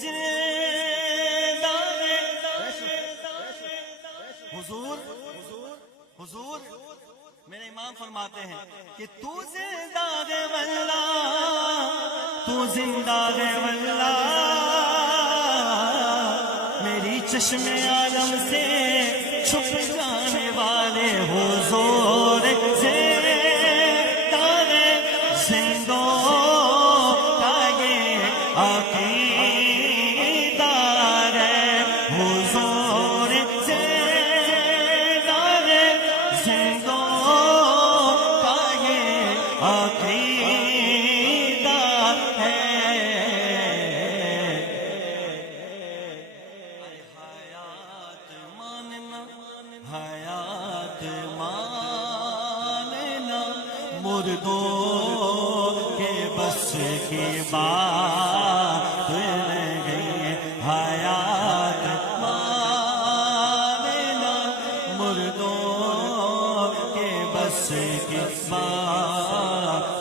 زندہ ہے حضور میرے امام فرماتے ہیں کہ تو زندہ ہے واللہ، تو زندہ ہے واللہ، میری چشم عالم سے چھپ جانے والے حضور زندہ ہے، زندوں کا یہ عقیدہ ہے، حضور زندہ ہے، زندوں کا یہ عقیدہ ہے۔ حیات ماننا مردوں کے بس کی بات نہیں، حیات ماننا مردوں کے بس کی بات